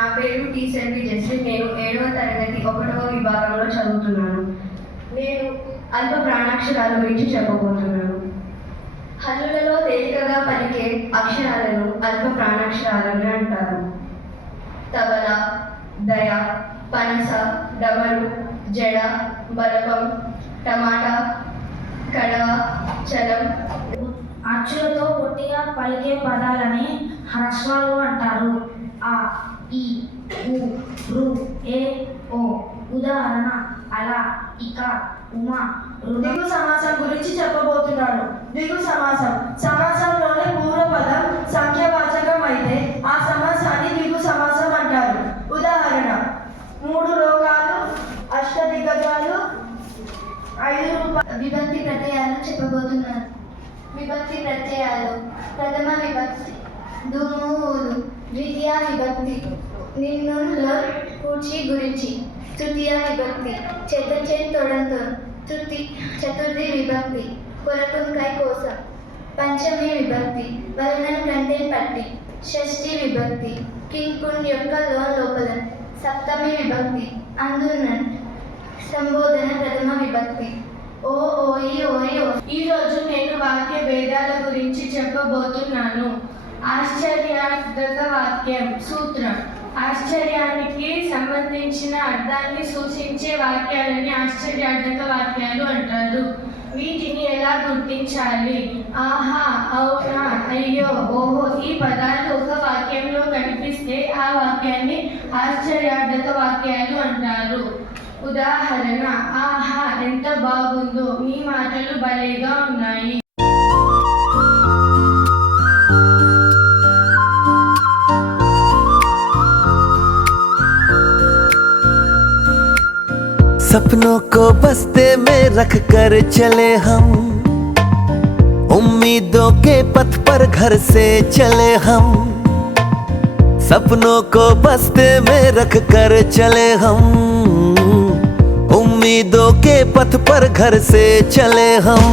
నా పేరు T Selvi Justin. నేను 7వ తరగతి 1వ విభాగంలో చదువుతున్నాను. నేను అల్ప ప్రాణాక్షరాల గురించి చెప్పబోతున్నాను. హల్లులలో తేలికగా పలికే అక్షరాలను అల్ప ప్రాణాక్షరాలని అంటారు. తబల, దయ, పనస, డమరు, జడ, బలపం, టమాటా, కడవ, చలం. అచ్చులతో పొట్టిగా పలికే పదాలని హ్రస్వాలు అంటారు. ఆ, ఈ, ఉ, రు, ఏ, ఓ. ఉదాహరణ: అల, ఇక, ఉమ. ద్విగు సమాసం గురించి చెప్పబోతున్నాను. ద్విగు సమాసం సమాసంలోని పూర్వపదం సంఖ్యావాచకం అయితే ఆ సమాసాన్ని ద్విగు సమాసం అంటారు. ఉదాహరణ: 3 లోకాలు, అష్టదిగ్గజాలు, 5 రూపాయలు. విభక్తి ప్రత్యయాలు చెప్పబోతున్నారు. విభక్తి ప్రత్యయాలు: ప్రథమ విభక్తి దుమ్ము, ఊరు. ద్వితీయ విభక్తి నిన్ను, కూర్చి, గురించి. తృతీయ విభక్తి చెత్త, తొడంతో. చతుర్థి విభక్తి కొరకుంకాయ, కోసం. పంచమి విభక్తి వలనం, కంటే, పట్టి. షష్ఠి విభక్తి కింకున్, యొక్క, లోపల. సప్తమి విభక్తి అందున్న, సంబోధన. ప్రథమ విభక్తి ఓ, ఓయి, ఓయి, ఓ. ఈరోజు నేను వాక్య భేదాల గురించి చెప్పబోతున్నాను. ఆశ్చర్యార్థక వాక్యం. సూత్రం: ఆశ్చర్యానికి సంబంధించిన అర్థాన్ని సూచించే వాక్యాలని ఆశ్చర్యార్థక వాక్యాలు అంటారు. వీటిని ఎలా గుర్తించాలి? ఆహా, అవునా, అయ్యో, ఓహో ఈ పదాలు ఒక వాక్యంలో కనిపిస్తే ఆ వాక్యాన్ని ఆశ్చర్యార్థక వాక్యాలు అంటారు. ఉదాహరణ: ఆహా, ఎంత బాగుందో, మీ మాటలు భలేగా ఉన్నాయి. सपनों को बस्ते में रख कर चले हम, उम्मीदों के पथ पर घर से चले हम। सपनों को बस्ते में रख कर चले हम, उम्मीदों के पथ पर घर से चले हम।